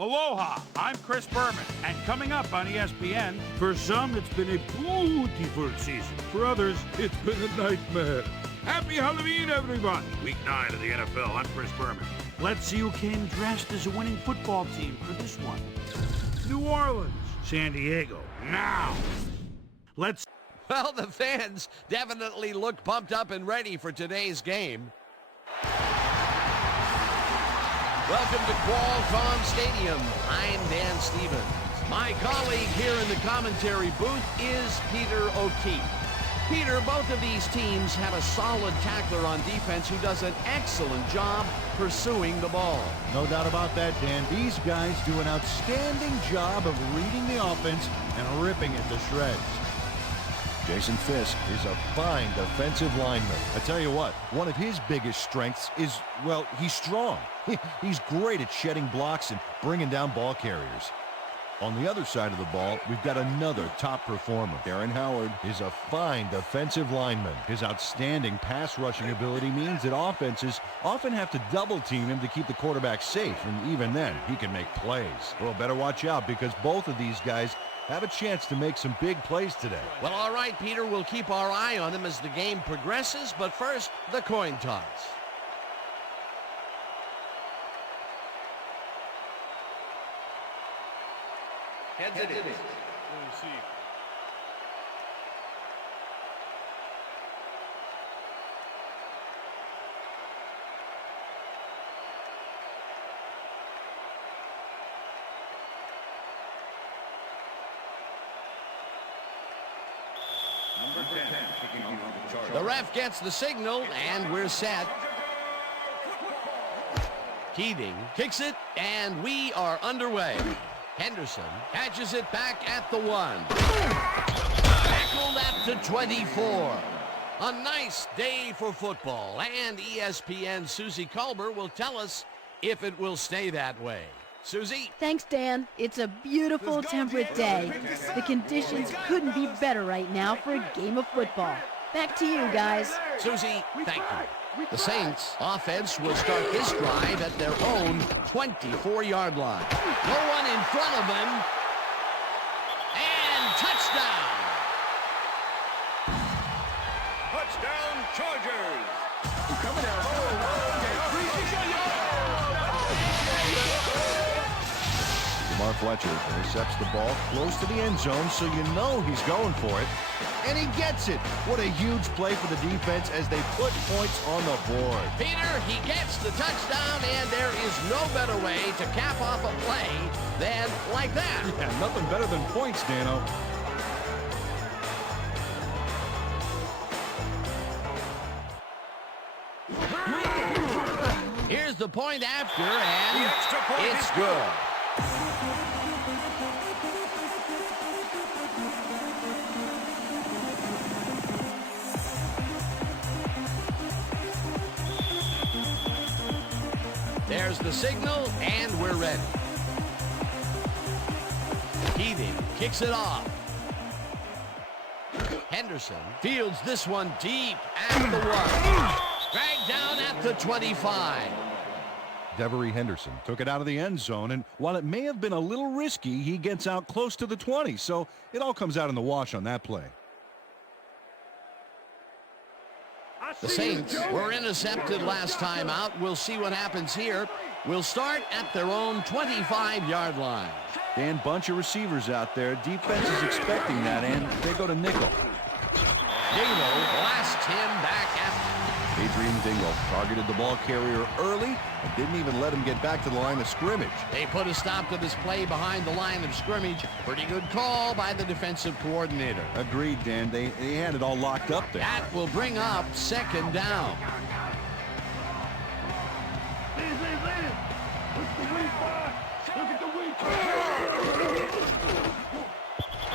Aloha, I'm Chris Berman, and coming up on ESPN, for some it's been a beautiful season. For others, it's been a nightmare. Happy Halloween, everyone! Week 9 of the NFL, I'm Chris Berman. Let's see who came dressed as a winning football team for this one. New Orleans, San Diego, now! Well, the fans definitely look pumped up and ready for today's game. Welcome to Qualcomm Stadium. I'm Dan Stevens. My colleague here in the commentary booth is Peter O'Keefe. Peter, both of these teams have a solid tackler on defense who does an excellent job pursuing the ball. No doubt about that, Dan. These guys do an outstanding job of reading the offense and ripping it to shreds. Jason Fisk is a fine defensive lineman. I tell you what, one of his biggest strengths is, well, he's strong. He's great at shedding blocks and bringing down ball carriers. On the other side of the ball, we've got another top performer. Darren Howard is a fine defensive lineman. His outstanding pass rushing ability means that offenses often have to double team him to keep the quarterback safe, and even then, he can make plays. Well, better watch out because both of these guys have a chance to make some big plays today. Well, all right, Peter, we'll keep our eye on them as the game progresses, but first, the coin toss. Heads it is. The ref gets the signal, and we're set. Keating kicks it, and we are underway. Henderson catches it back at the 1. Tackled at the 24. A nice day for football, and ESPN's Susie Colbert will tell us if it will stay that way. Susie? Thanks, Dan. It's a beautiful, temperate day. The conditions couldn't be better right now for a game of football. Back to you, guys. Susie, thank you. The Saints offense will start this drive at their own 24-yard line. No one in front of them. And touchdown. Touchdown, Chargers! Coming out. Jamar Fletcher intercepts the ball close to the end zone, so you know he's going for it. And he gets it. What a huge play for the defense as they put points on the board. Peter, he gets the touchdown, and there is no better way to cap off a play than like that. Yeah, nothing better than points, Dano. Here's the point after, and it's good. There's the signal, and we're ready. Keating kicks it off. Henderson fields this one deep at the 1. Dragged down at the 25. Devery Henderson took it out of the end zone, and while it may have been a little risky, he gets out close to the 20, so it all comes out in the wash on that play. The Saints were intercepted last time out. We'll see what happens here. We'll start at their own 25-yard line. Dan, bunch of receivers out there. Defense is expecting that, and they go to nickel. Dingle blasts him back after. Adrian Dingle targeted the ball carrier early and didn't even let him get back to the line of scrimmage. They put a stop to this play behind the line of scrimmage. Pretty good call by the defensive coordinator. Agreed, Dan. They had it all locked up there. That will bring up second down.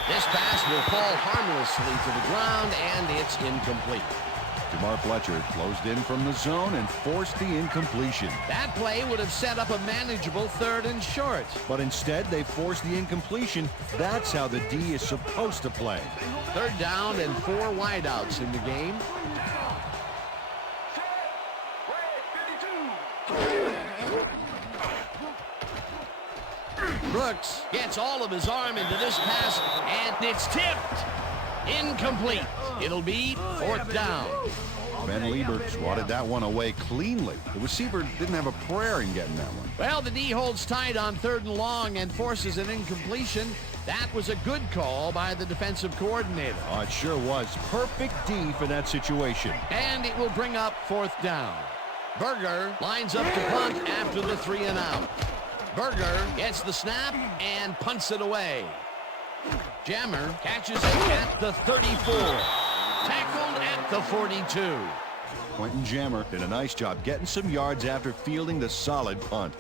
This pass will fall harmlessly to the ground, and it's incomplete. Jamar Fletcher closed in from the zone and forced the incompletion. That play would have set up a manageable 3rd and short. But instead, they forced the incompletion. That's how the D is supposed to play. 3rd down and 4 wideouts in the game. Brooks gets all of his arm into this pass, and it's tipped. Incomplete. It'll be 4th down. Ben Lieber swatted that one away cleanly. The receiver didn't have a prayer in getting that one. Well, the D holds tight on 3rd and long and forces an incompletion. That was a good call by the defensive coordinator. Oh, it sure was. Perfect D for that situation. And it will bring up 4th down. Berger lines up to punt after the 3 and out. Berger gets the snap and punts it away. Jammer catches it at the 34. Tackled at the 42. Quentin Jammer did a nice job getting some yards after fielding the solid punt.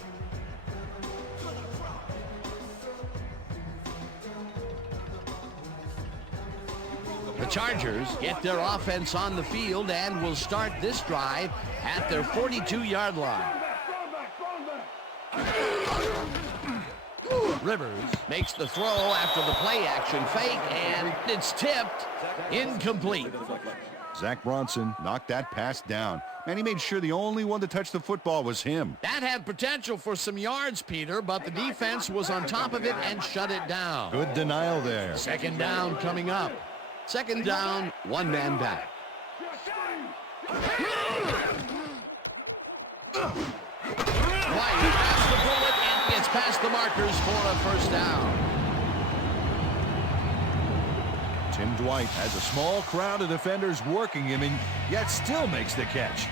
The Chargers get their offense on the field and will start this drive at their 42-yard line. Rivers makes the throw after the play-action fake, and it's tipped. Incomplete. Zach Bronson knocked that pass down, and he made sure the only one to touch the football was him. That had potential for some yards, Peter, but the defense was on top of it and shut it down. Good denial there. 2nd down coming up. 2nd down, 1 man back. White grabs the bullet and gets past the markers for a 1st down. Tim Dwight has a small crowd of defenders working him and yet still makes the catch.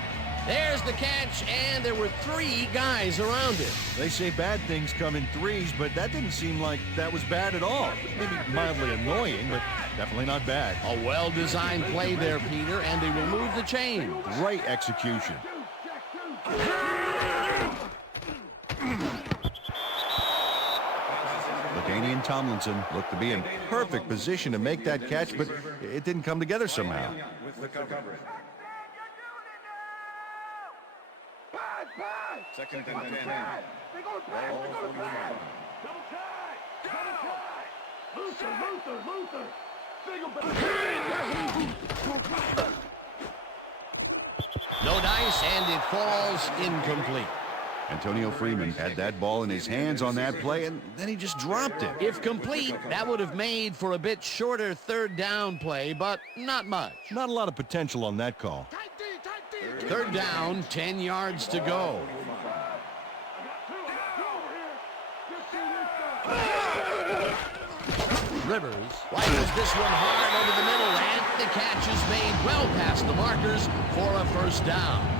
There's the catch, and there were 3 guys around it. They say bad things come in threes, but that didn't seem like that was bad at all. Maybe mildly annoying, but definitely not bad. A well-designed play there, Peter, and they will move the chain. Great execution. LaDainian Tomlinson looked to be in perfect position to make that catch, but it didn't come together somehow. Second and 10. No dice, and it falls incomplete. Antonio Freeman had that ball in his hands on that play, and then he just dropped it. If complete, that would have made for a bit shorter 3rd down play, but not much. Not a lot of potential on that call. 3rd down, 10 yards to go. Rivers fires this one hard over the middle, and the catch is made well past the markers for a 1st down.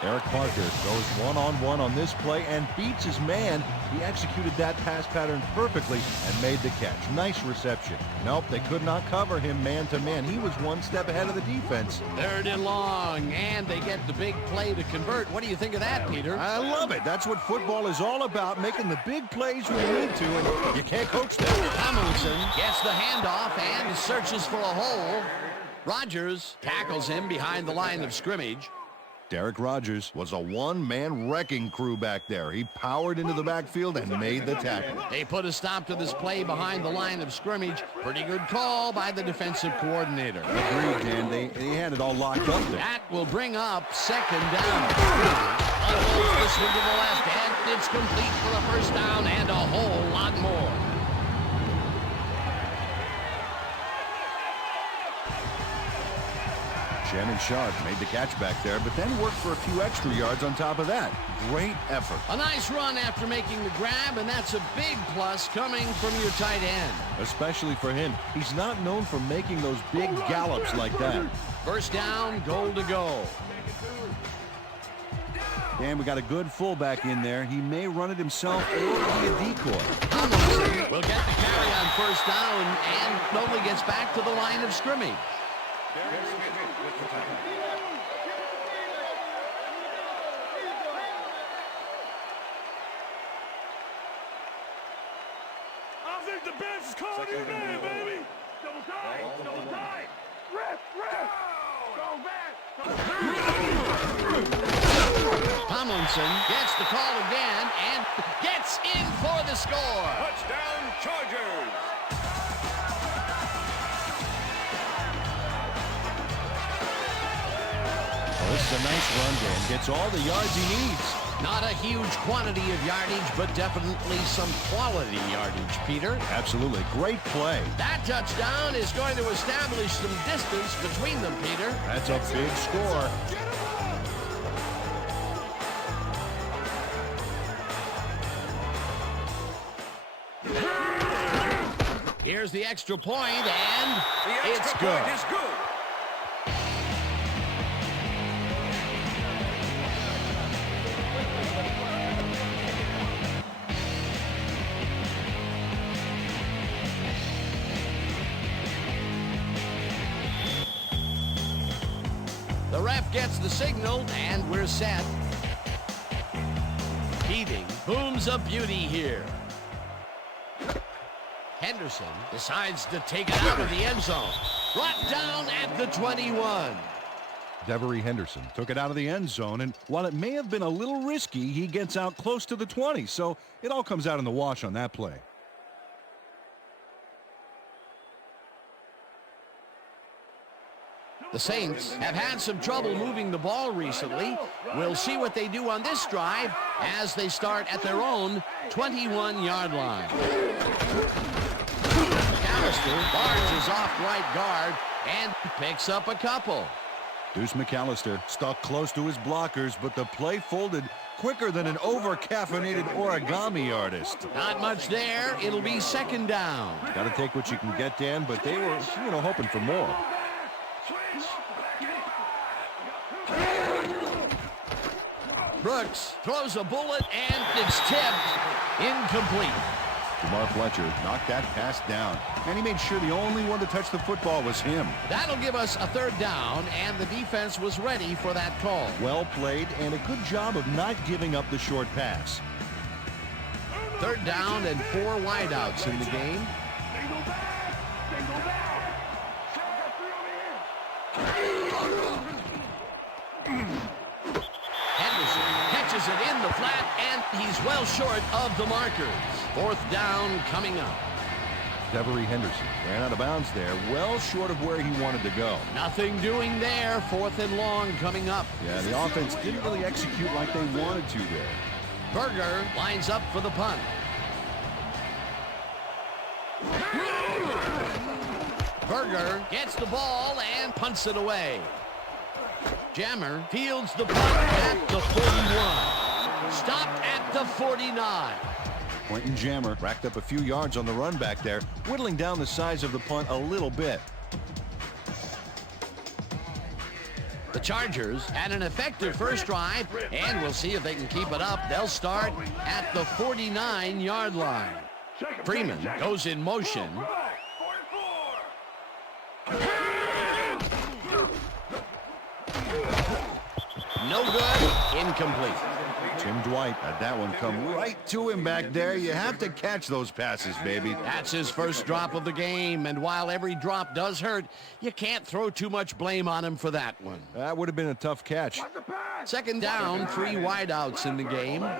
Eric Parker goes one-on-one on this play and beats his man. He executed that pass pattern perfectly and made the catch. Nice reception. Nope, they could not cover him man-to-man. He was one step ahead of the defense. 3rd and long, and they get the big play to convert. What do you think of that, Peter? I love it. That's what football is all about, making the big plays when you need to, and you can't coach that. Tomlinson gets the handoff and searches for a hole. Rodgers tackles him behind the line of scrimmage. Derek Rogers was a one-man wrecking crew back there. He powered into the backfield and made the tackle. They put a stop to this play behind the line of scrimmage. Pretty good call by the defensive coordinator. Agreed, Dan. They had it all locked up there. That will bring up 2nd down. This one to the left, and it's complete for a 1st down and a whole lot more. Shannon Sharp made the catch back there, but then worked for a few extra yards on top of that. Great effort. A nice run after making the grab, and that's a big plus coming from your tight end. Especially for him. He's not known for making those big gallops like that. 1st down, goal to go. And we got a good fullback in there. He may run it himself or be a decoy. Tomlinson will get the carry on 1st down and only gets back to the line of scrimmage. I think the bench is calling your name, baby. Double tie. Ref. Go back. Tomlinson gets the call again and gets in for the score. Touchdown, Chargers. Well, this is a nice run game. Gets all the yards he needs. Not a huge quantity of yardage, but definitely some quality yardage, Peter. Absolutely. Great play. That touchdown is going to establish some distance between them, Peter. That's a big score. Here's the extra point, and The it's extra good. point is good. The ref gets the signal, and we're set. Keating booms a beauty here. Henderson decides to take it out of the end zone. Brought down at the 21. Devery Henderson took it out of the end zone, and while it may have been a little risky, he gets out close to the 20, so it all comes out in the wash on that play. The Saints have had some trouble moving the ball recently. We'll see what they do on this drive as they start at their own 21-yard line. McAllister barges off right guard and picks up a couple. Deuce McAllister stuck close to his blockers, but the play folded quicker than an over-caffeinated origami artist. Not much there. It'll be second down. Got to take what you can get, Dan, but they were, hoping for more. Brooks throws a bullet, and it's tipped. Incomplete. Jamar Fletcher knocked that pass down, and he made sure the only one to touch the football was him. That'll give us a third down, and the defense was ready for that call. Well played, and a good job of not giving up the short pass. Third down and 4 wideouts in the game. Henderson catches it in the flat, and he's well short of the markers. Fourth down coming up. Devery Henderson ran out of bounds there, well short of where he wanted to go. Nothing doing there. Fourth and long coming up. Yeah, the offense didn't really execute like they wanted to there. Berger lines up for the punt. Berger gets the ball and punts it away. Jammer fields the punt at the 41. Stopped at the 49. Quentin Jammer racked up a few yards on the run back there, whittling down the size of the punt a little bit. The Chargers had an effective first drive, and we'll see if they can keep it up. They'll start at the 49-yard line. Freeman goes in motion. No good. Incomplete. Tim Dwight had that one come right to him back there. You have to catch those passes, baby. That's his first drop of the game, and while every drop does hurt, you can't throw too much blame on him for that one. That would have been a tough catch. Second down, 3 wideouts in the game. Gun.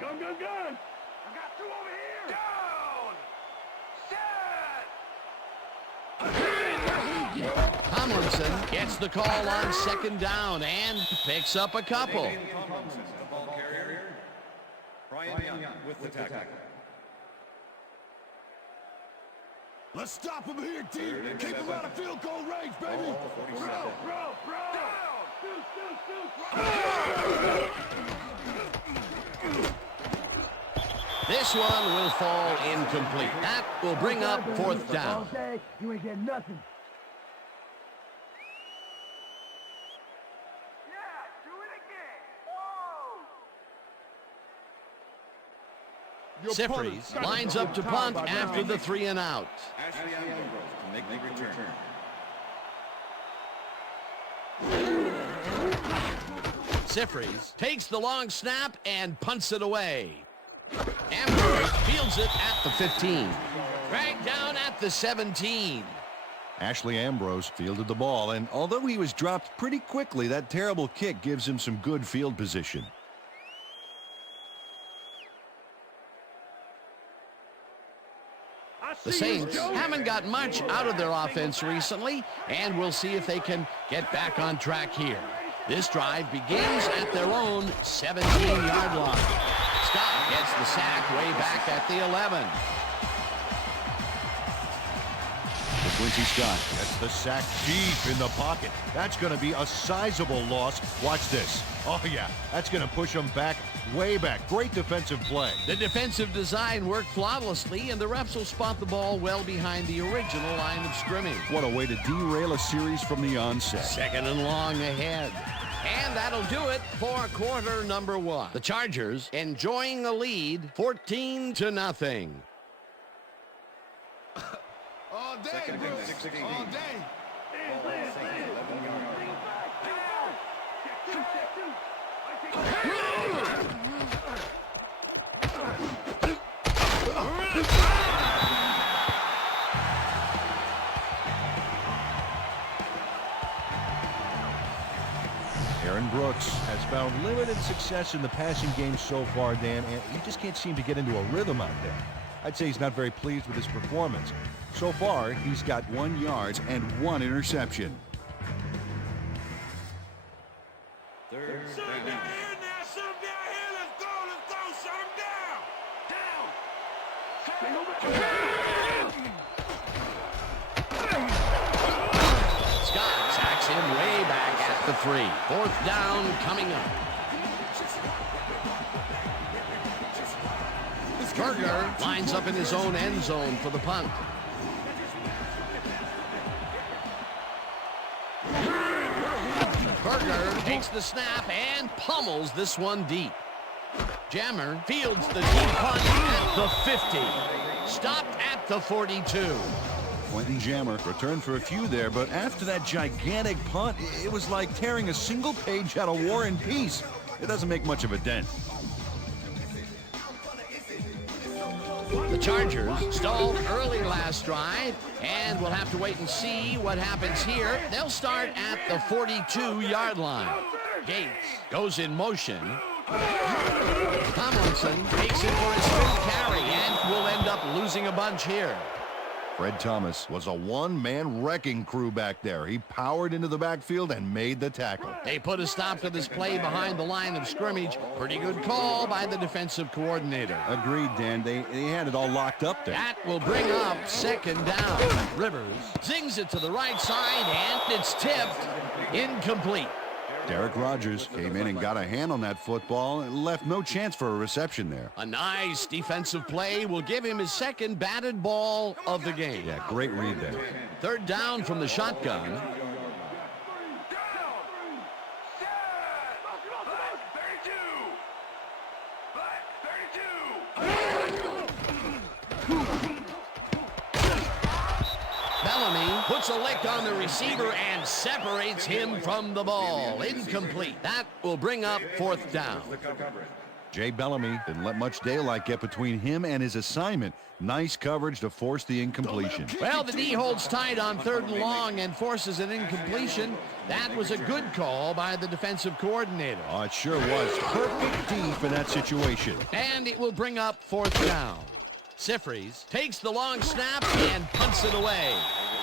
I got 2 over here. Down. Set. Tomlinson gets the call on second down and picks up a couple. Ball carrier, Brian Young with the tackle. Let's stop him here, team. Keep him out of field goal range, baby. Bro. This one will fall incomplete. That will bring up fourth down. You ain't getting nothing. Sifries lines up to punt after the 3 and out. Ashley Ambrose to make the return. Sifries takes the long snap and punts it away. Ambrose fields it at the 15. Dragged down at the 17. Ashley Ambrose fielded the ball, and although he was dropped pretty quickly, that terrible kick gives him some good field position. The Saints haven't got much out of their offense recently, and we'll see if they can get back on track here. This drive begins at their own 17-yard line. Scott gets the sack way back at the 11. Quincy Scott gets the sack deep in the pocket. That's going to be a sizable loss. Watch this. Oh, yeah. That's going to push him back, way back. Great defensive play. The defensive design worked flawlessly, and the refs will spot the ball well behind the original line of scrimmage. What a way to derail a series from the onset. Second and long ahead. And that'll do it for quarter number 1. The Chargers enjoying a lead, 14-0. All day, bro. All day. Aaron Brooks has found limited success in the passing game so far, Dan, and he just can't seem to get into a rhythm out there. I'd say he's not very pleased with his performance. So far, he's got 1 yard and 1 interception. Third Shut him down. down here now. Shut him down here. Let's go. Shut him down. Scott sacks him way back at the 3. 4th down coming up. Berger lines up in his own end zone for the punt. Berger takes the snap and pummels this one deep. Jammer fields the deep punt at the 50. Stopped at the 42. Quentin Jammer returned for a few there, but after that gigantic punt, it was like tearing a single page out of War and Peace. It doesn't make much of a dent. The Chargers stalled early last drive, and we'll have to wait and see what happens here. They'll start at the 42-yard line. Gates goes in motion. Tomlinson takes it for his 5th carry and will end up losing a bunch here. Fred Thomas was a one-man wrecking crew back there. He powered into the backfield and made the tackle. They put a stop to this play behind the line of scrimmage. Pretty good call by the defensive coordinator. Agreed, Dan. They had it all locked up there. That will bring up 2nd down. Rivers zings it to the right side, and it's tipped. Incomplete. Derek Rogers came in and got a hand on that football and left no chance for a reception there. A nice defensive play will give him his 2nd batted ball of the game. Yeah, great read there. 3rd down from the shotgun. Bellamy puts a lick on the receiver and separates him from the ball. Incomplete. That will bring up 4th down. Jay Bellamy didn't let much daylight get between him and his assignment. Nice coverage to force the incompletion. Well, the D holds tight on 3rd and long and forces an incompletion. That was a good call by the defensive coordinator. Oh, it sure was. Perfect D for that situation. And it will bring up 4th down. Sifries takes the long snap and punts it away.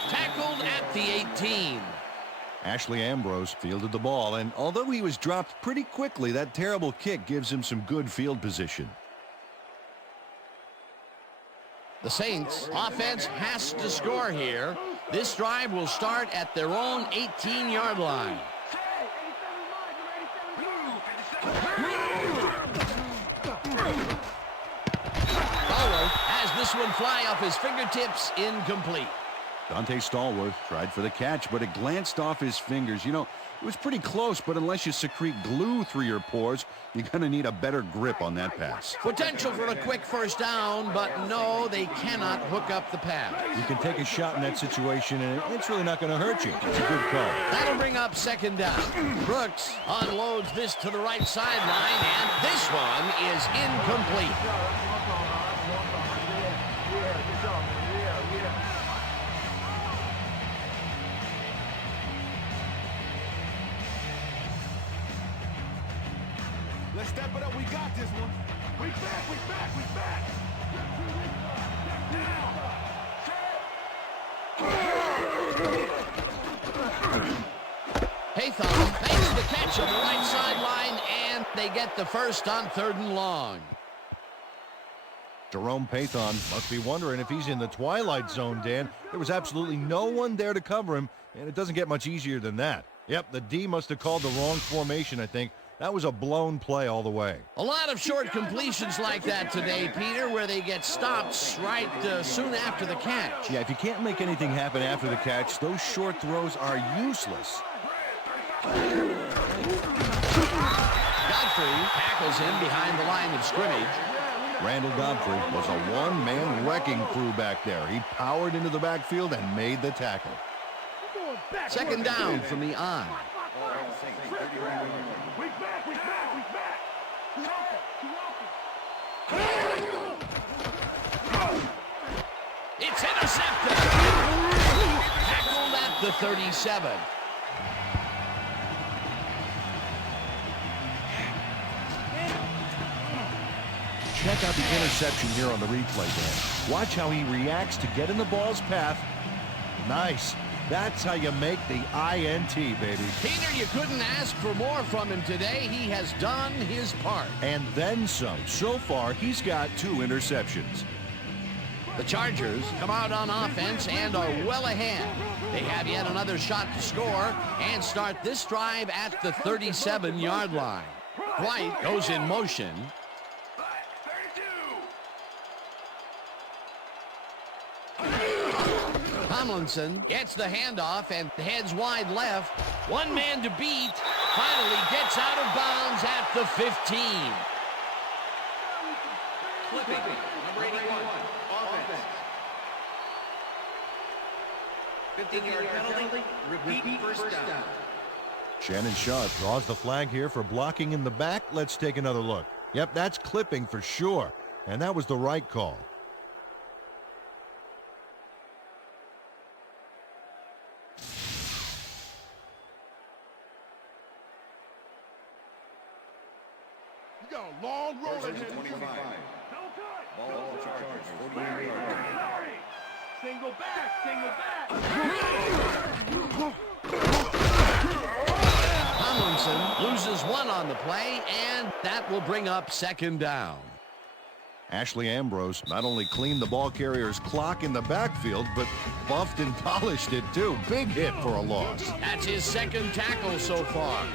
Tackled at the 18. Ashley Ambrose fielded the ball, and although he was dropped pretty quickly, that terrible kick gives him some good field position. The Saints offense has to score here. This drive will start at their own 18-yard line. Stallworth has this one fly off his fingertips, incomplete. Dante Stallworth tried for the catch, but it glanced off his fingers. You know, it was pretty close, but unless you secrete glue through your pores, you're going to need a better grip on that pass. Potential for a quick 1st down, but no, they cannot hook up the pass. You can take a shot in that situation, and it's really not going to hurt you. It's a good call. That'll bring up 2nd down. Brooks unloads this to the right sideline, and this one is incomplete. Let's step it up. We got this one. We back. Haython bangs the catch on the right sideline, and they get the first on 3rd and long. Jerome Pathon must be wondering if he's in the twilight zone, Dan. There was absolutely no one there to cover him, and it doesn't get much easier than that. Yep, the D must have called the wrong formation, I think. That was a blown play all the way. A lot of short completions like that today, Peter, where they get stopped right soon after the catch. Yeah, if you can't make anything happen after the catch, those short throws are useless. Godfrey tackles him behind the line of scrimmage. Randall Godfrey was a one-man wrecking crew back there. He powered into the backfield and made the tackle. 2nd down from the I. Weak back, weak back, weak back. It's intercepted. Tackled at the 37. Check out the interception here on the replay, Dan. Watch how he reacts to get in the ball's path. Nice. That's how you make the INT, baby. Peter, you couldn't ask for more from him today. He has done his part. And then some. So far, he's got 2 interceptions. The Chargers come out on offense and are well ahead. They have yet another shot to score and start this drive at the 37-yard line. White goes in motion. Tomlinson gets the handoff and heads wide left. One man to beat. Finally gets out of bounds at the 15. Clipping, number 81, offense. 15-yard penalty, repeat first down. Shannon Shaw draws the flag here for blocking in the back. Let's take another look. Yep, that's clipping for sure. And that was the right call. You got a long road ahead of you. 25. Ball Chargers, 48 Larry, yards. Larry. Single back, single back. Tomlinson loses one on the play, and that will bring up 2nd down. Ashley Ambrose not only cleaned the ball carrier's clock in the backfield, but buffed and polished it too. Big hit for a loss. That's his 2nd tackle so far.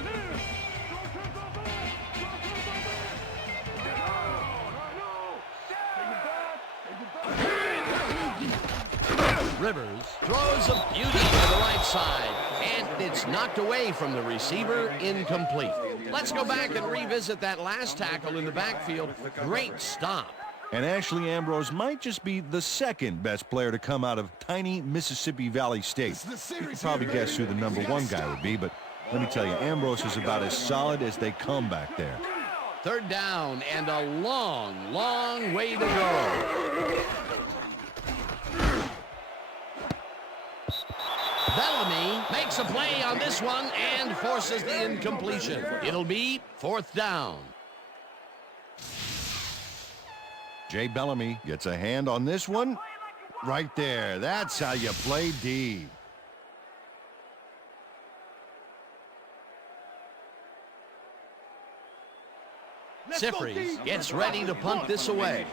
Rivers throws a beauty to the right side, and it's knocked away from the receiver, incomplete. Let's go back and revisit that last tackle in the backfield. Great stop. And Ashley Ambrose might just be the 2nd best player to come out of tiny Mississippi Valley State. You can probably guess who the number 1 guy would be, but let me tell you, Ambrose is about as solid as they come back there. 3rd down and a long, long way to go. Bellamy makes a play on this one and forces the incompletion. It'll be 4th down. Jay Bellamy gets a hand on this one. Right there. That's how you play D. Sifries gets ready to punt this away.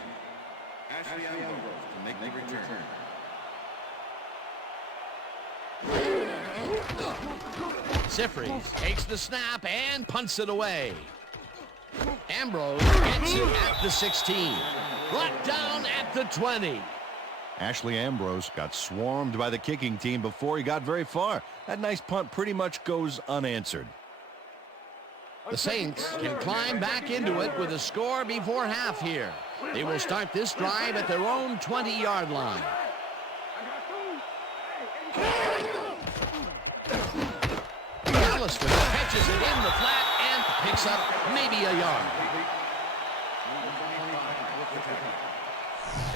Ashley Ambrose to make the return. Sifries takes the snap and punts it away. Ambrose gets it at the 16. Brought down at the 20. Ashley Ambrose got swarmed by the kicking team before he got very far. That nice punt pretty much goes unanswered. The Saints can climb back into it with a score before half here. They will start this drive at their own 20-yard line. Alistair catches it in the flat and picks up maybe a yard.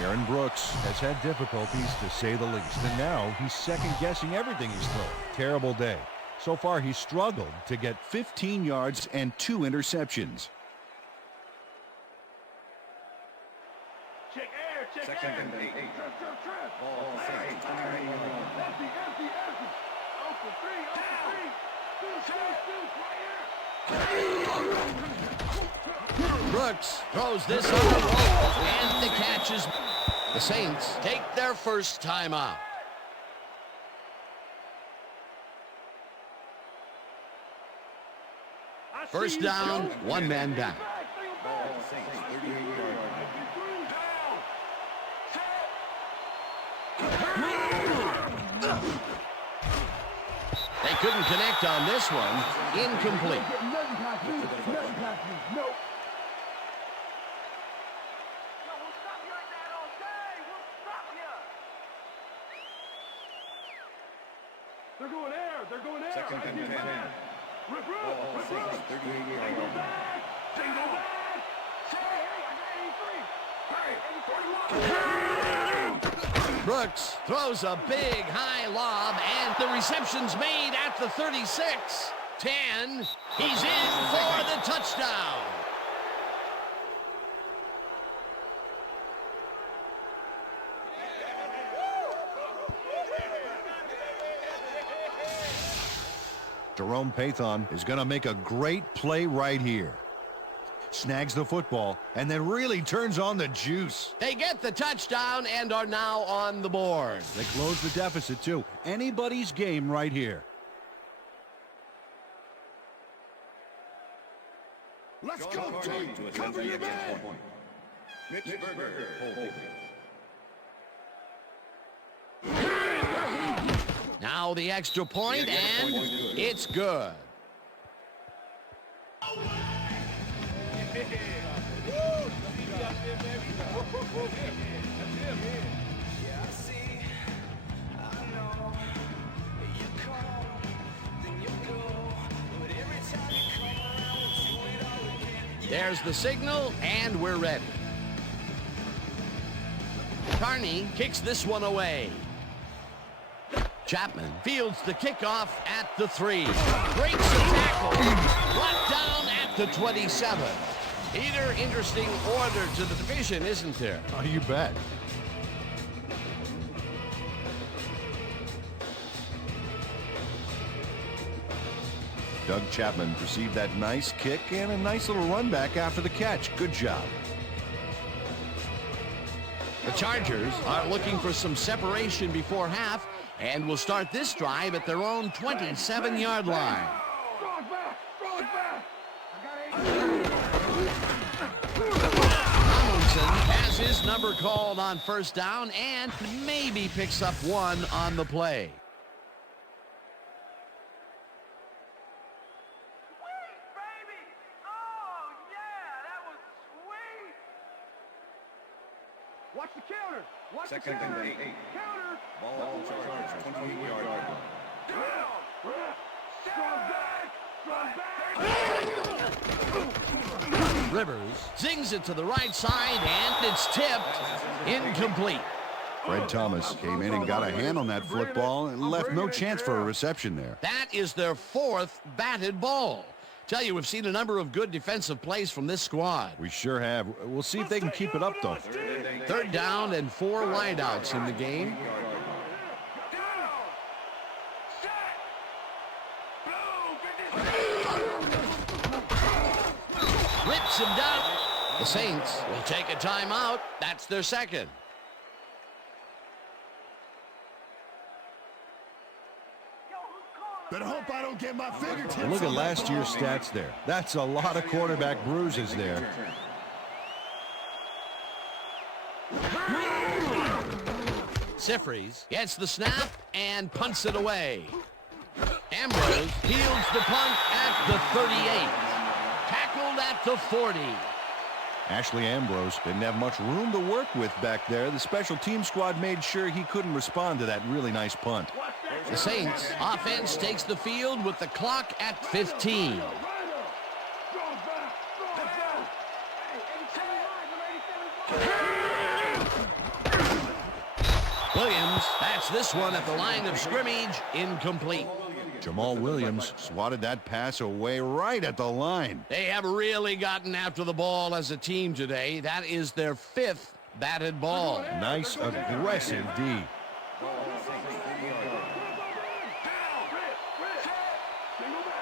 Aaron Brooks has had difficulties, to say the least, and now he's second-guessing everything he's thrown. Terrible day. So far, he's struggled to get 15 yards and 2 interceptions. Check air, check Second air. and 8. Trip. Ball Saints, 29 yards. Empty. Out for three. Brooks throws this on the roll, and the catch is... The Saints take their first timeout. First down, one man down. Ball Saints, 38-yard line. They couldn't connect on this one. Incomplete. They're going air. They're going air. Second and 10. Ball Saints, 38-yard line. Single back. Hey, I got 83. Brooks throws a big high lob, and the reception's made at the 36. 10. He's in for the touchdown. Jerome Pathon is going to make a great play right here. Snags the football and then really turns on the juice. They get the touchdown and are now on the board. They close the deficit too. Anybody's game right here. Let's John go, Hardy team. to attempt Cover the your extra man. point. Mitch Berger, holding. Now the extra point, and it's good. There's the signal, and we're ready. Carney kicks this one away. Chapman fields the kickoff at the 3. Breaks the tackle. Brought down at the 27. Peter, interesting order to the division, isn't there? Oh, you bet. Doug Chapman received that nice kick and a nice little run back after the catch. Good job. The Chargers are looking for some separation before half and will start this drive at their own 27-yard line. Tomlinson has his number called on first down and maybe picks up one on the play. Watch the counter. Watch Second the counter. and 8. Counter. Ball Chargers, 28-yard line. Strong back. Rivers zings it to the right side, and it's tipped. Incomplete. Fred Thomas came in and got a hand on that football and left no chance for a reception there. That is their 4th batted ball. Tell you, we've seen a number of good defensive plays from this squad. We sure have. We'll see if they can keep it up, though. Third down and 4 wideouts in the game. Rips him down. The Saints will take a timeout. That's their second. Better hope I don't get my fingertips. And look at last year's stats there. That's a lot of quarterback bruises there. Sifries gets the snap and punts it away. Ambrose fields the punt at the 38. Tackled at the 40. Ashley Ambrose didn't have much room to work with back there. The special team squad made sure he couldn't respond to that really nice punt. The Saints offense takes the field with the clock at 15. Williams bats this one at the line of scrimmage, incomplete. Jamal Williams swatted that pass away right at the line. They have really gotten after the ball as a team today. That is their 5th batted ball. Nice, aggressive D. Single back.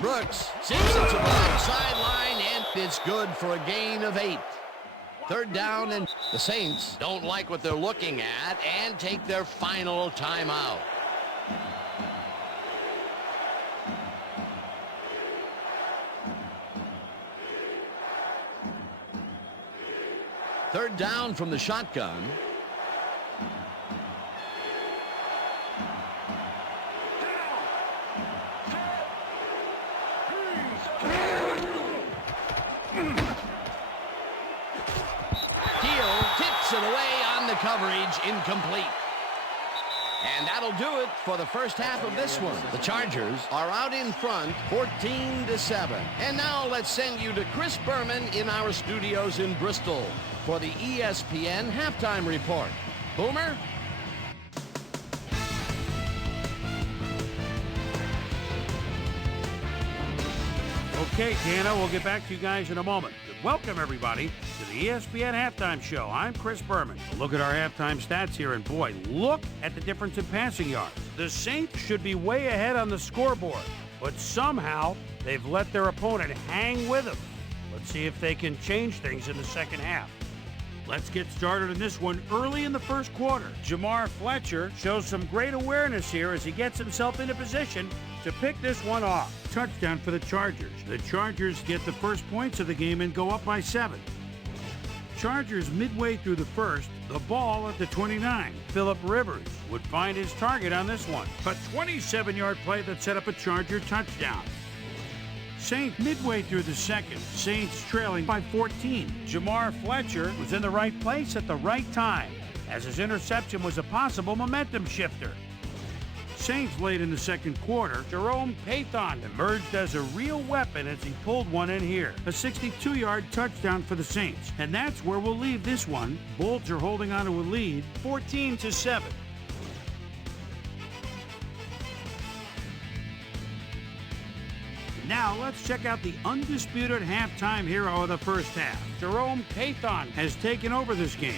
Brooks sends it to the right sideline, and it's good for a gain of 8. Third down, and the Saints don't like what they're looking at and take their final timeout. Third down from the shotgun. Tips it away on the coverage, incomplete. And that'll do it for the first half of this one. The Chargers are out in front, 14-7. And now let's send you to Chris Berman in our studios in Bristol for the ESPN Halftime Report. Boomer? Okay, Dana, we'll get back to you guys in a moment. Welcome, everybody, to the ESPN Halftime Show. I'm Chris Berman. Look at our halftime stats here, and boy, look at the difference in passing yards. The Saints should be way ahead on the scoreboard, but somehow they've let their opponent hang with them. Let's see if they can change things in the second half. Let's get started in this one early in the first quarter. Jamar Fletcher shows some great awareness here as he gets himself into position to pick this one off. Touchdown for the Chargers. The Chargers get the first points of the game and go up by 7. Chargers midway through the first, the ball at the 29. Phillip Rivers would find his target on this one. A 27-yard play that set up a Charger touchdown. Saints midway through the second. Saints trailing by 14. Jamar Fletcher was in the right place at the right time, as his interception was a possible momentum shifter. Saints late in the second quarter, Jerome Pathon emerged as a real weapon as he pulled one in here. A 62-yard touchdown for the Saints. And that's where we'll leave this one. Bolts are holding on to a lead, 14-7. Now let's check out the undisputed halftime hero of the first half. Jerome Pathon has taken over this game.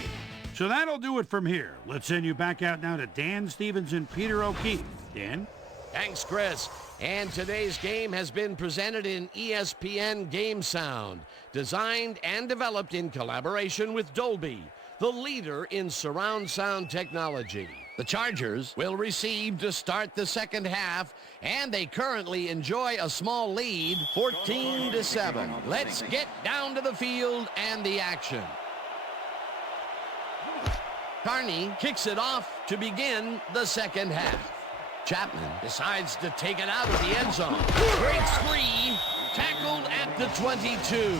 So that'll do it from here. Let's send you back out now to Dan Stevens and Peter O'Keefe. Dan? Thanks, Chris. And today's game has been presented in ESPN Game Sound, designed and developed in collaboration with Dolby, the leader in surround sound technology. The Chargers will receive to start the second half, and they currently enjoy a small lead, 14-7. Let's get down to the field and the action. Carney kicks it off to begin the second half. Chapman decides to take it out of the end zone. Breaks free, tackled at the 22.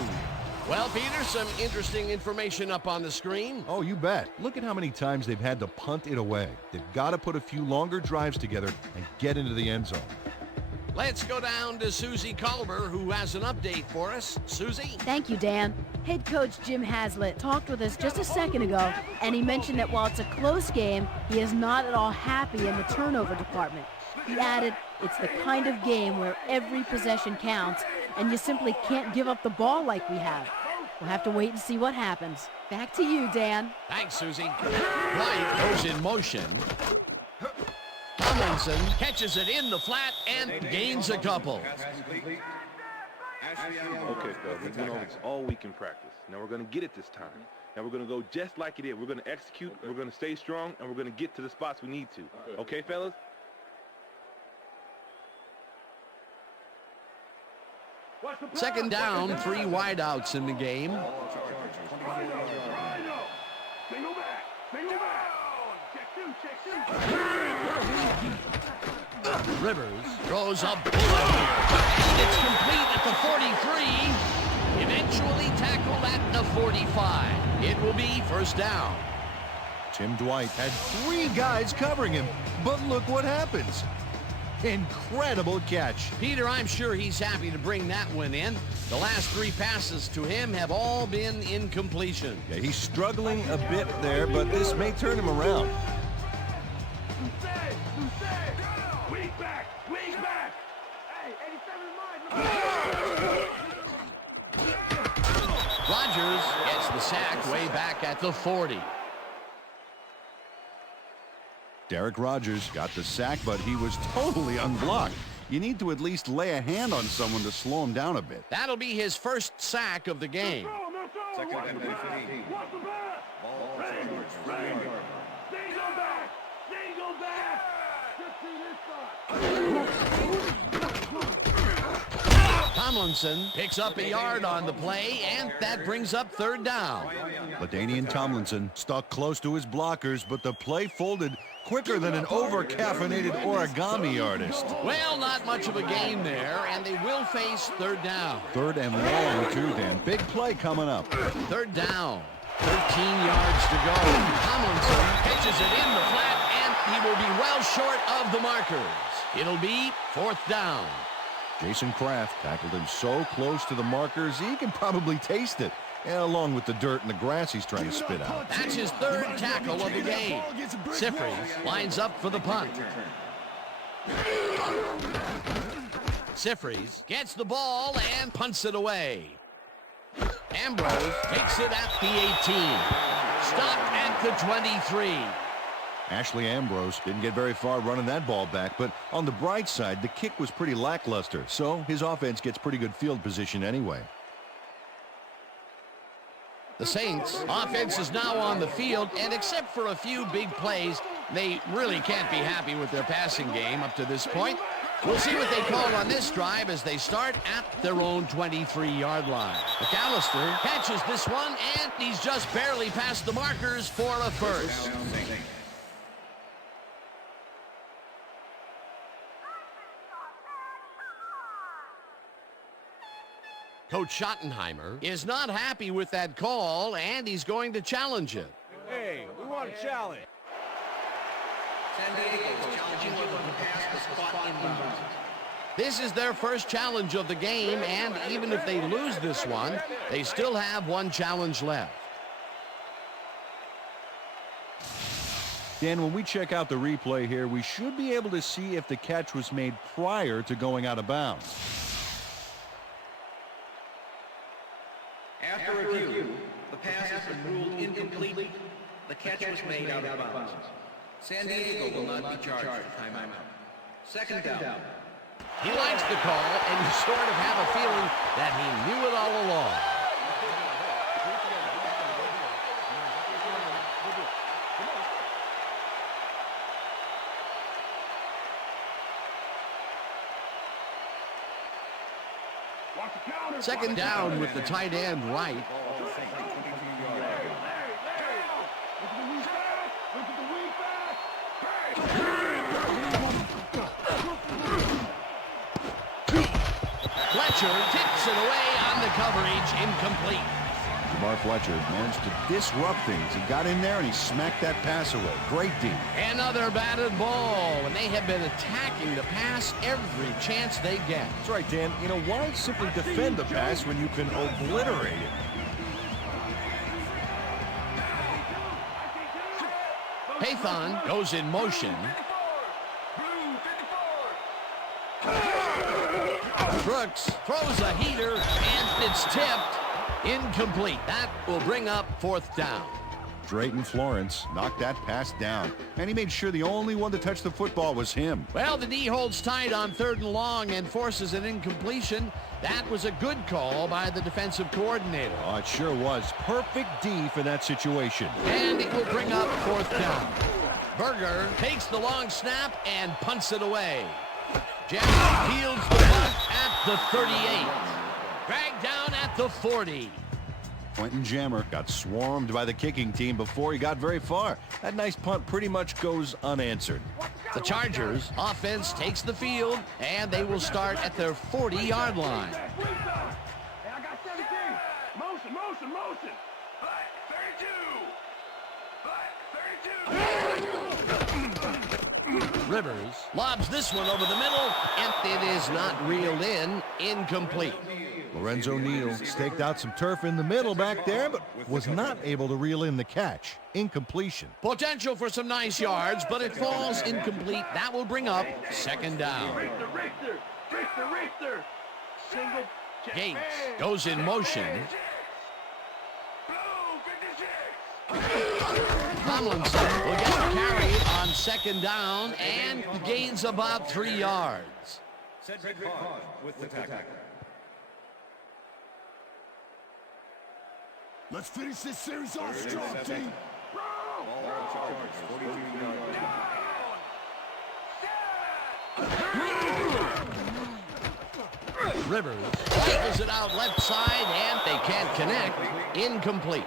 Well, Peter, some interesting information up on the screen. Oh, you bet. Look at how many times they've had to punt it away. They've got to put a few longer drives together and get into the end zone. Let's go down to Susie Culber, who has an update for us. Susie? Thank you, Dan. Head coach Jim Haslett talked with us just a second ago, and he mentioned that while it's a close game, he is not at all happy in the turnover department. He added, it's the kind of game where every possession counts, and you simply can't give up the ball like we have. We'll have to wait and see what happens. Back to you, Dan. Thanks, Susie. White goes in motion. Tomlinson catches it in the flat and gains a couple. Okay, fellas, we've been on this all week in practice. Now we're going to get it this time. Now we're going to go just like it is. We're going to execute, we're going to stay strong, and we're going to get to the spots we need to. Okay, fellas? Second down, 3 wideouts in the game. Single back. Single back. Check two. Check two. Rivers throws a bullet here. And it's complete at the 43. Eventually tackled at the 45. It will be first down. Tim Dwight had 3 guys covering him, but look what happens. Incredible catch. Peter, I'm sure he's happy to bring that one in. The last 3 passes to him have all been incompletion. Yeah, he's struggling a bit there, but this may turn him around. Weak back. Weak back. Hey, 87 in mind. Rodgers gets the sack way back at the 40. Derek Rogers got the sack, but he was totally unblocked. You need to at least lay a hand on someone to slow him down a bit. That'll be his first sack of the game. Second and 15. Ball to Chargers. Single back! Single back! Just see this side. Tomlinson picks up a yard on the play, and that brings up third down. LaDainian Tomlinson stuck close to his blockers, but the play folded quicker than an over-caffeinated origami artist. Well, not much of a gain there, and they will face third down. Third and long, too, Dan. Big play coming up. Third down. 13 yards to go. Tomlinson pitches it in the flat, and he will be well short of the markers. It'll be fourth down. Jason Kraft tackled him so close to the markers, he can probably taste it, along with the dirt and the grass he's trying to spit out. That's his third tackle of the game. Sifries lines up for the punt. Sifries gets the ball and punts it away. Ambrose takes it at the 18. Stopped at the 23. Ashley Ambrose didn't get very far running that ball back, but on the bright side, the kick was pretty lackluster, so his offense gets pretty good field position anyway. The Saints' offense is now on the field, and except for a few big plays, they really can't be happy with their passing game up to this point. We'll see what they call on this drive as they start at their own 23-yard line. McAllister catches this one, and he's just barely past the markers for a first. Coach Schottenheimer is not happy with that call, and he's going to challenge it. Hey, we want a challenge. San Diego's challenging whether the pass was caught inbounds. This is their first challenge of the game, and even if they lose this one, they still have one challenge left. Dan, when we check out the replay here, we should be able to see if the catch was made prior to going out of bounds. After review, the pass has been ruled incomplete. The catch was made out of bounds. San Diego will not be charged with timeout. Second down. He likes the call, and you sort of have a feeling that he knew it all along. Second down with the tight end right. Fletcher tips it away on the coverage, incomplete. Jamar Fletcher managed to disrupt things. He got in there and he smacked that pass away. Great D. Another batted ball, and they have been attacking the pass every chance they get. That's right, Dan. You know, why simply defend the pass when you can obliterate it? Pathon goes in motion. Brooks throws a heater, and it's tipped. Incomplete. That will bring up fourth down. Drayton Florence knocked that pass down, and he made sure the only one to touch the football was him. Well, the D holds tight on third and long and forces an incompletion. That was a good call by the defensive coordinator. Oh, it sure was. Perfect D for that situation. And it will bring up fourth down. Berger takes the long snap and punts it away. Jackson fields the punt at the 38. Dragged down at the 40. Quentin Jammer got swarmed by the kicking team before he got very far. That nice punt pretty much goes unanswered. The Chargers offense takes the field, and they will start at their 40-yard line. Hey, I got 17. Motion, motion, motion. 32. Rivers lobs this one over the middle, and it is not reeled in. Incomplete. Lorenzo Neal staked out some turf in the middle back there, but was not able to reel in the catch. Incompletion. Potential for some nice yards, but it falls incomplete. That will bring up second down. Richter. Single. Gates goes in motion. Tomlinson will get the carry on second down and gains about 3 yards. Cedric Hodge with the tackle. Let's finish this series off strong, team. Ball on Chargers, 43-yard line. Rivers rifles it out left side, and they can't connect. Incomplete.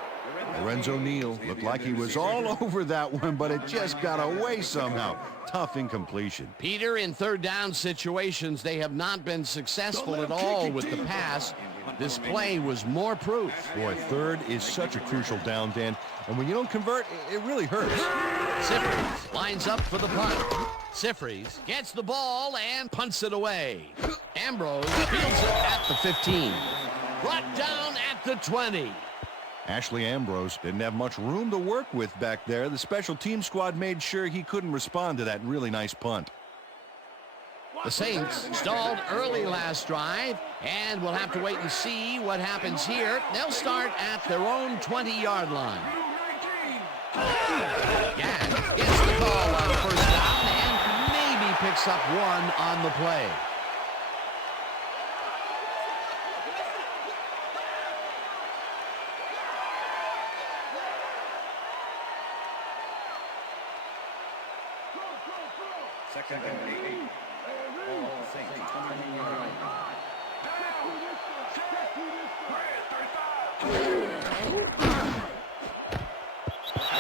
Lorenzo Neal looked like he was all over that one, but it just got away somehow. Tough incompletion. Peter, in third down situations, they have not been successful at all with the pass. This play was more proof. Boy, third is such a crucial down, Dan. And when you don't convert, it really hurts. Sifries lines up for the punt. Sifries gets the ball and punts it away. Ambrose fields it at the 15. Brought down at the 20. Ashley Ambrose didn't have much room to work with back there. The special team squad made sure he couldn't respond to that really nice punt. The Saints stalled early last drive, and we'll have to wait and see what happens here. They'll start at their own 20-yard line. Gadd gets the call on first down and maybe picks up one on the play. Second and 8. Ball Saints, 21-yard line.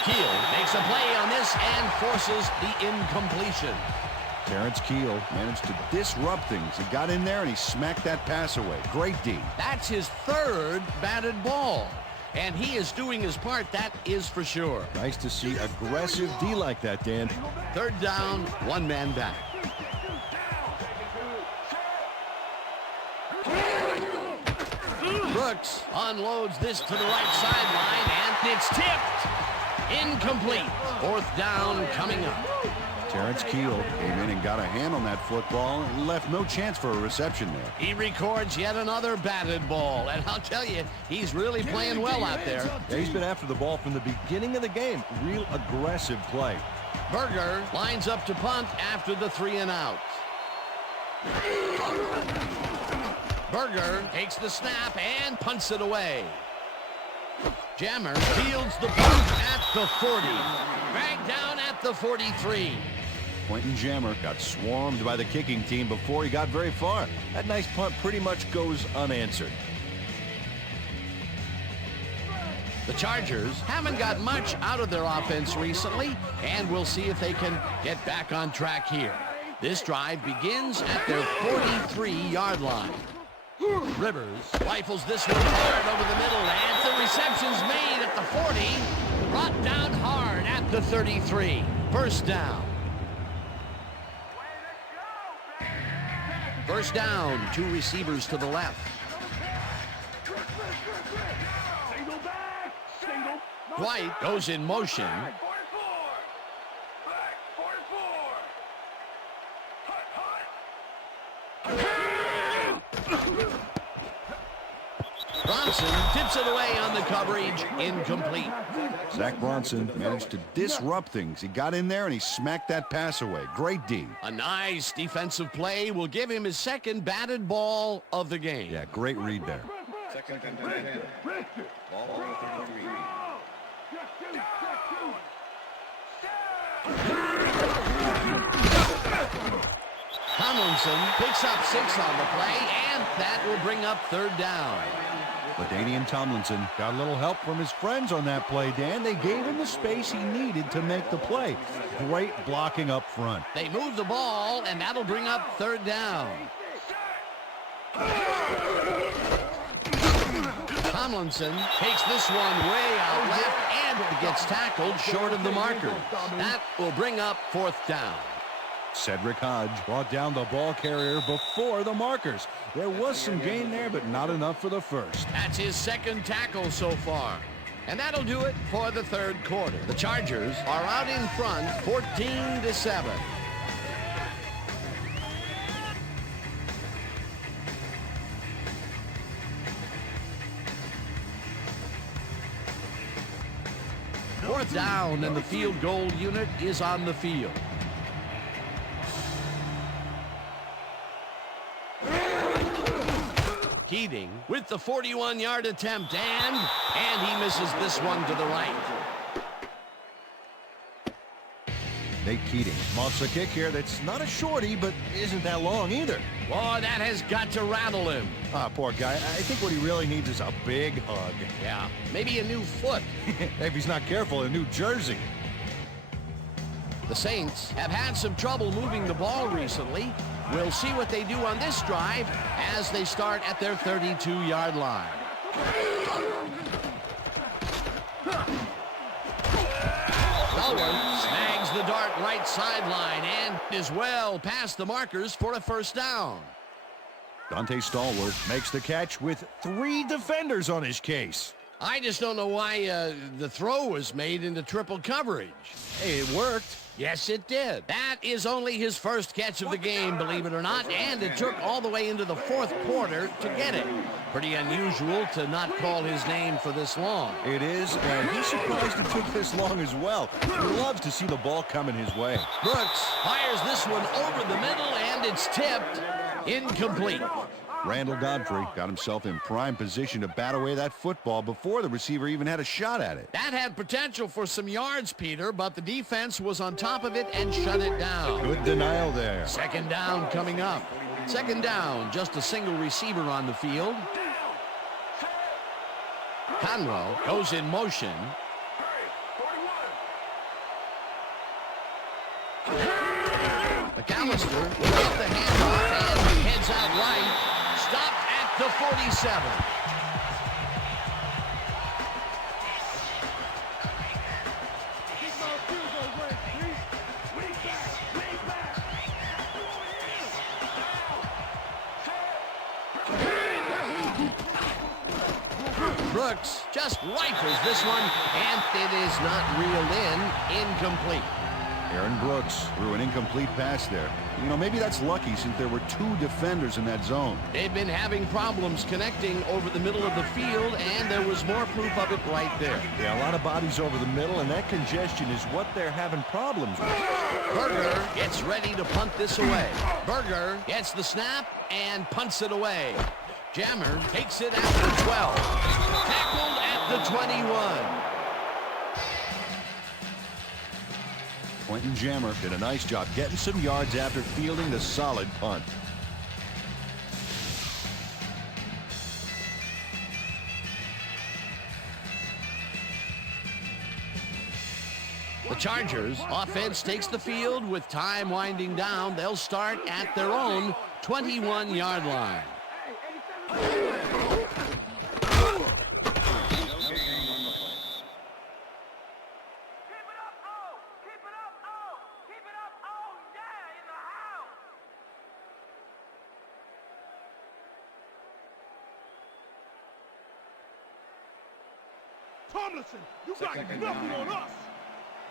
Keel makes a play on this and forces the incompletion. Terrence Keel managed to disrupt things. He got in there and he smacked that pass away. Great D. That's his third batted ball, and he is doing his part, that is for sure. Nice to see aggressive D like that, Dan. Third down, one man back. Brooks unloads this to the right sideline, and it's tipped. Incomplete. Fourth down coming up. Terrence Keel came in and got a hand on that football and left no chance for a reception there. He records yet another batted ball, and I'll tell you, he's really playing well out there. Yeah, he's been after the ball from the beginning of the game. Real aggressive play. Berger lines up to punt after the 3 and out. Berger takes the snap and punts it away. Jammer fields the punt at the 40. Dragged down at the 43. Quentin Jammer got swarmed by the kicking team before he got very far. That nice punt pretty much goes unanswered. The Chargers haven't got much out of their offense recently, and we'll see if they can get back on track here. This drive begins at their 43-yard line. Rivers rifles this one hard over the middle, and the reception's made at the 40. Brought down hard at the 33. First down. First down, 2 receivers to the left. White goes in motion. Bronson tips it away on the coverage. Incomplete. Zach Bronson managed to disrupt things. He got in there and he smacked that pass away. Great D. A nice defensive play will give him his second batted ball of the game. Yeah, great read there. Second and 10. Ball on the 33. Tomlinson picks up 6 on the play, and that will bring up third down. LaDainian Tomlinson got a little help from his friends on that play, Dan. They gave him the space he needed to make the play. Great blocking up front. They move the ball, and that'll bring up third down. Tomlinson takes this one way out left, and gets tackled short of the marker. That will bring up fourth down. Cedric Hodge brought down the ball carrier before the markers. There was some gain there, but not enough for the first. That's his second tackle so far. And that'll do it for the third quarter. The Chargers are out in front, 14-7. Fourth down, and the field goal unit is on the field. Keating with the 41-yard attempt, and he misses this one to the right. Nate Keating mocks a kick here that's not a shorty, but isn't that long either. Boy, that has got to rattle him. Ah, poor guy. I think what he really needs is a big hug. Yeah, maybe a new foot. If he's not careful, a new jersey. The Saints have had some trouble moving the ball recently. We'll see what they do on this drive as they start at their 32-yard line. Stallworth snags the dart right sideline and is well past the markers for a first down. Dante Stallworth makes the catch with 3 defenders on his case. I just don't know why the throw was made into triple coverage. Hey, it worked. Yes, it did. That is only his first catch of the game, believe it or not, and it took all the way into the fourth quarter to get it. Pretty unusual to not call his name for this long. It is, and he's surprised it took this long as well. He loves to see the ball coming his way. Brooks fires this one over the middle, and it's tipped. Incomplete. Randall Godfrey got himself in prime position to bat away that football before the receiver even had a shot at it. That had potential for some yards, Peter, but the defense was on top of it and shut it down. Good denial there. Second down coming up. Second down, just a single receiver on the field. Conroe goes in motion. McAllister without the handoff and heads out right. Stopped at the 47. Brooks just rifles this one, and it is not reeled in. Incomplete. Aaron Brooks threw an incomplete pass there. You know, maybe that's lucky since there were 2 defenders in that zone. They've been having problems connecting over the middle of the field, and there was more proof of it right there. Yeah, a lot of bodies over the middle, and that congestion is what they're having problems with. Berger gets ready to punt this away. Berger gets the snap and punts it away. Jammer takes it at the 12. Tackled at the 21. Quentin Jammer did a nice job getting some yards after fielding the solid punt. The Chargers offense takes the field with time winding down. They'll start at their own 21-yard line. Tomlinson, you got nothing on us!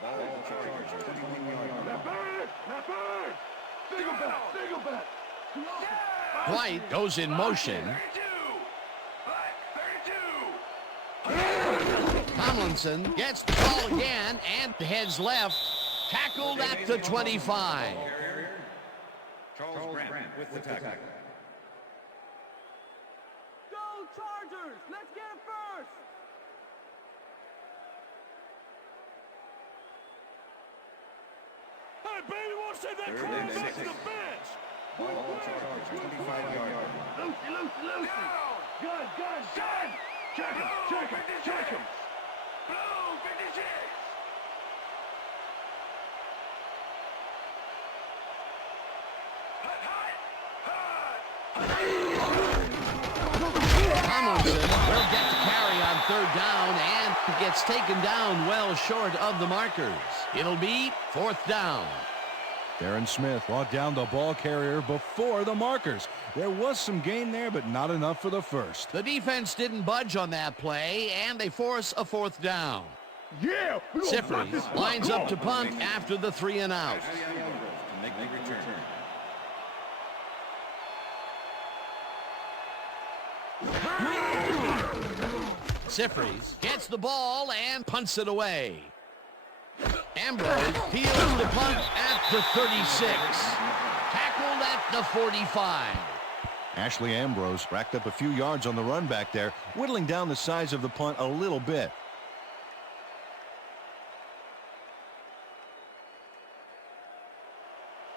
Ball Chargers, 21-yard line. That bird! Single back! White goes in motion. 32! Tomlinson gets the ball again and heads left. Tackled at the 25. Charles Grant with the tackle. Go Chargers! Let's get it first! Hey, baby, won't send that quarterback to the bench! Ball Chargers, 25-yard line. Lucy! Gun! Check him! Blue 56! Tomlinson will get the carry on third down and gets taken down well short of the markers. It'll be fourth down. Darren Smith brought down the ball carrier before the markers. There was some gain there, but not enough for the first. The defense didn't budge on that play, and they force a fourth down. Yeah! Sifries lines up to punt after the 3 and out. To make the return. Sifries gets the ball and punts it away. Ambrose peels the punt at the 36. Tackled at the 45. Ashley Ambrose racked up a few yards on the run back there, whittling down the size of the punt a little bit.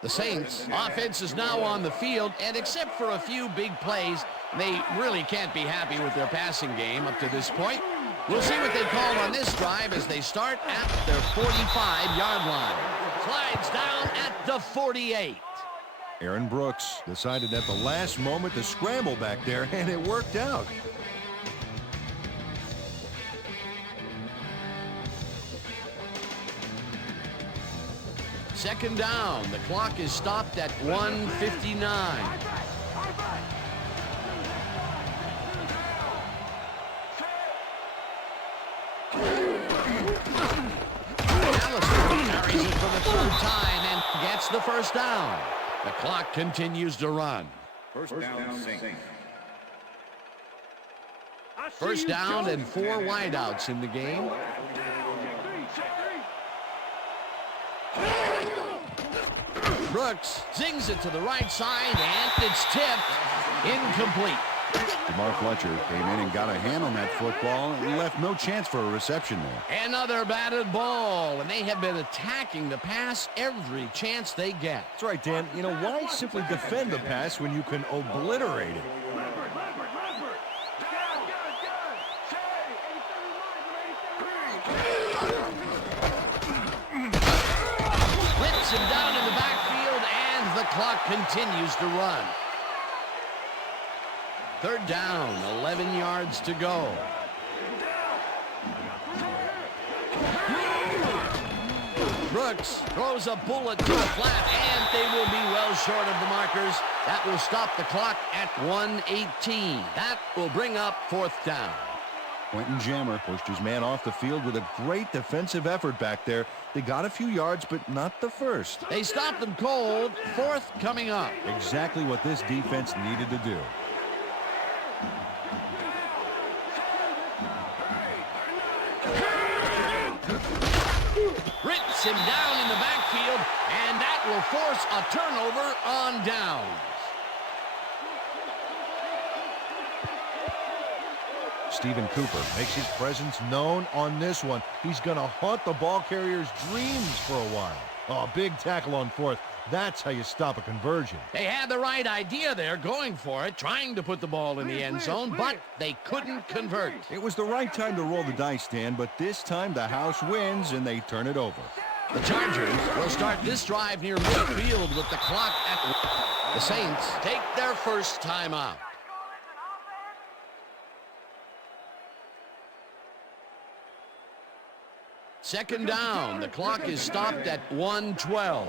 The Saints offense is now on the field, and except for a few big plays, they really can't be happy with their passing game up to this point. We'll see what they called on this drive as they start at their 45-yard line. Slides down at the 48. Aaron Brooks decided at the last moment to scramble back there, and it worked out. Second down. The clock is stopped at 1:59. Allison carries it for the third time and gets the first down. The clock continues to run. First down, Saints. First down and 4 wideouts in the game. Brooks zings it to the right side, and it's tipped. Incomplete. DeMar Fletcher came in and got a hand on that football and left no chance for a reception there. Another batted ball, and they have been attacking the pass every chance they get. That's right, Dan. You know, why simply defend the pass when you can obliterate it? Him down in the backfield, and the clock continues to run. Third down, 11 yards to go. Brooks throws a bullet to the flat, and they will be well short of the markers. That will stop the clock at 1:18. That will bring up fourth down. Quentin Jammer pushed his man off the field with a great defensive effort back there. They got a few yards, but not the first. They stopped them cold. Fourth coming up. Exactly what this defense needed to do. Rips him down in the backfield, and that will force a turnover on downs. Stephen Cooper makes his presence known on this one. He's going to haunt the ball carrier's dreams for a while. Oh, big tackle on fourth. That's how you stop a conversion. They had the right idea there, going for it, trying to put the ball in the end zone, but they couldn't convert. It was the right time to roll the dice, Dan, but this time the house wins and they turn it over. The Chargers will start this drive near midfield with the clock at... The Saints take their first timeout. Second down. The clock is stopped at 1:12.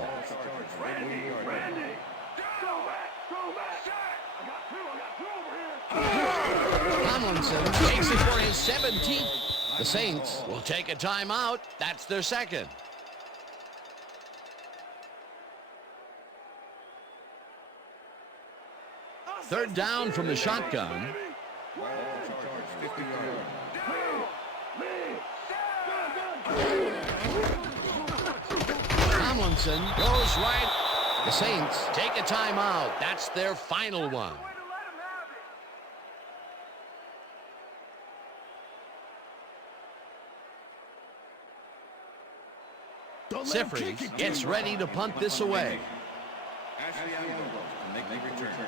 Tomlinson takes it for his 17th. The Saints will take a timeout. That's their second. Third down from the shotgun. Tomlinson goes right. The Saints take a timeout. That's their final one. Sifries gets ready to punt this away. Ashley Ambrose to make the return.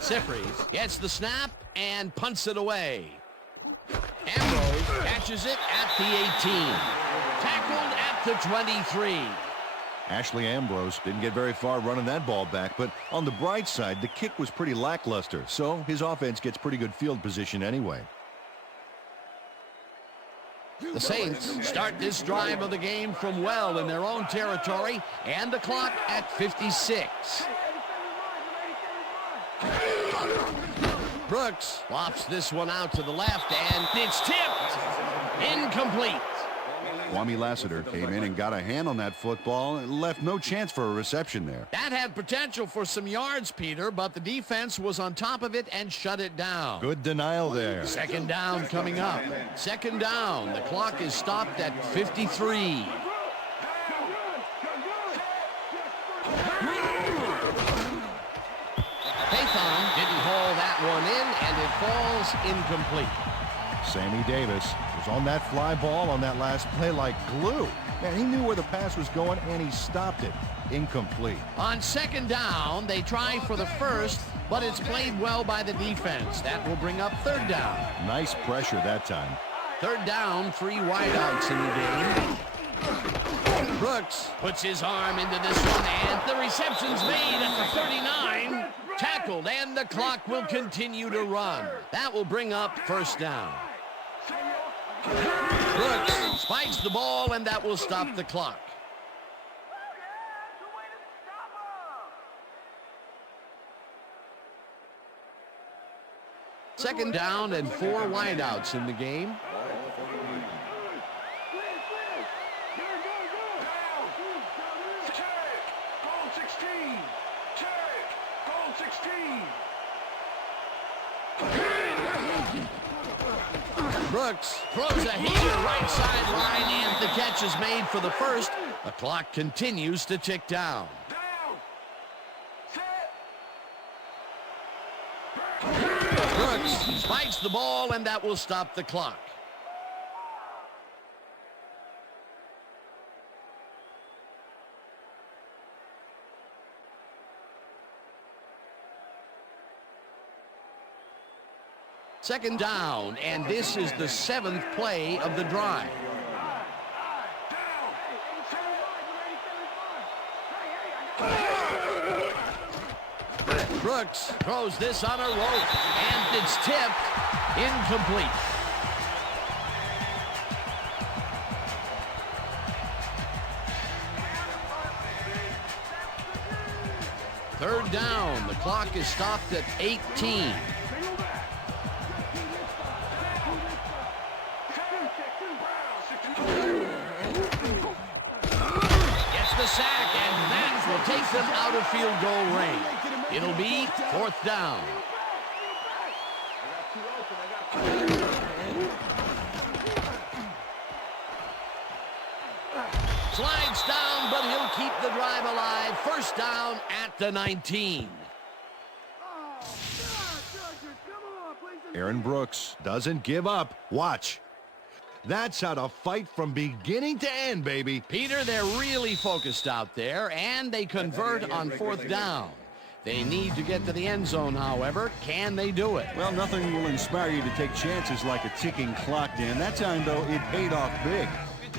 Sifries gets the snap and punts it away. Ambrose catches it at the 18. Tackled at the 23. Ashley Ambrose didn't get very far running that ball back, but on the bright side, the kick was pretty lackluster, so his offense gets pretty good field position anyway. The Saints start this drive of the game from well in their own territory, and the clock at 56. Brooks lofts this one out to the left, and it's tipped. Incomplete. Kwame Lassiter came in and got a hand on that football and left no chance for a reception there. That had potential for some yards, Peter, but the defense was on top of it and shut it down. Good denial there. Second down coming up. Second down. The clock is stopped at 53. falls incomplete. Sammy Davis was on that fly ball on that last play like glue. Man, he knew where the pass was going, and he stopped it. Incomplete. On second down, they try for the first, but it's played well by the defense. That will bring up third down. Nice pressure that time. Third down, 3 wideouts in the game. Brooks puts his arm into this one, and the reception's made at the 39. Tackled, and the clock will continue to run. That will bring up first down. Brooks spikes the ball, and that will stop the clock. Second down and 4 wideouts in the game. Brooks throws a heater right sideline, and the catch is made for the first. The clock continues to tick down. Brooks spikes the ball, and that will stop the clock. Second down, and this is the 7th play of the drive. Brooks throws this on a rope, and it's tipped incomplete. Third down, the clock is stopped at 18. The sack, and that will take them out of field goal range. It'll be 4th down. Slides down, but he'll keep the drive alive. First down at the 19. Aaron Brooks doesn't give up. Watch. That's how to fight from beginning to end, baby. Peter, they're really focused out there, and they convert on 4th down. They need to get to the end zone, however. Can they do it? Well, nothing will inspire you to take chances like a ticking clock, Dan. That time, though, it paid off big.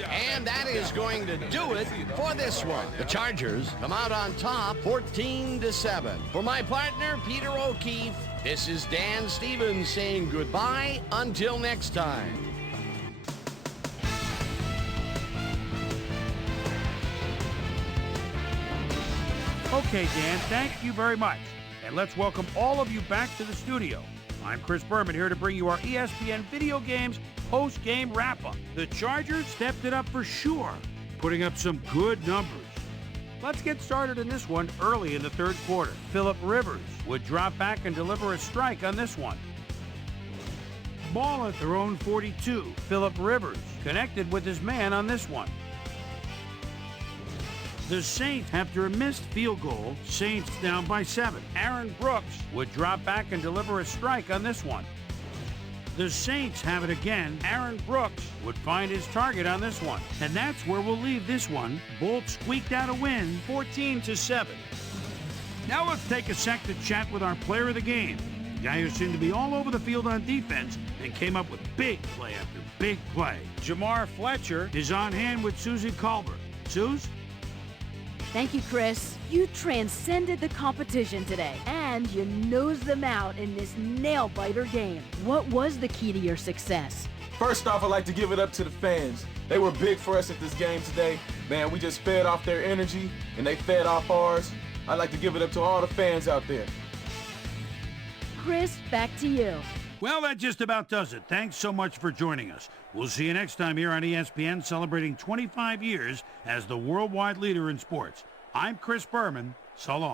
And that is going to do it for this one. The Chargers come out on top 14-7. For my partner, Peter O'Keefe, this is Dan Stevens saying goodbye until next time. Okay, Dan, thank you very much. And let's welcome all of you back to the studio. I'm Chris Berman here to bring you our ESPN Video Games post-game wrap-up. The Chargers stepped it up for sure, putting up some good numbers. Let's get started in this one early in the third quarter. Phillip Rivers would drop back and deliver a strike on this one. Ball at their own 42. Phillip Rivers connected with his man on this one. The Saints, after a missed field goal, Saints down by 7. Aaron Brooks would drop back and deliver a strike on this one. The Saints have it again. Aaron Brooks would find his target on this one. And that's where we'll leave this one. Bolt squeaked out a win, 14-7. Now let's take a sec to chat with our player of the game. The guy who seemed to be all over the field on defense and came up with big play after big play. Jamar Fletcher is on hand with Susie Colbert. Suze? Thank you, Chris. You transcended the competition today, and you nosed them out in this nail-biter game. What was the key to your success? First off, I'd like to give it up to the fans. They were big for us at this game today. Man, we just fed off their energy, and they fed off ours. I'd like to give it up to all the fans out there. Chris, back to you. Well, that just about does it. Thanks so much for joining us. We'll see you next time here on ESPN, celebrating 25 years as the worldwide leader in sports. I'm Chris Berman. So long.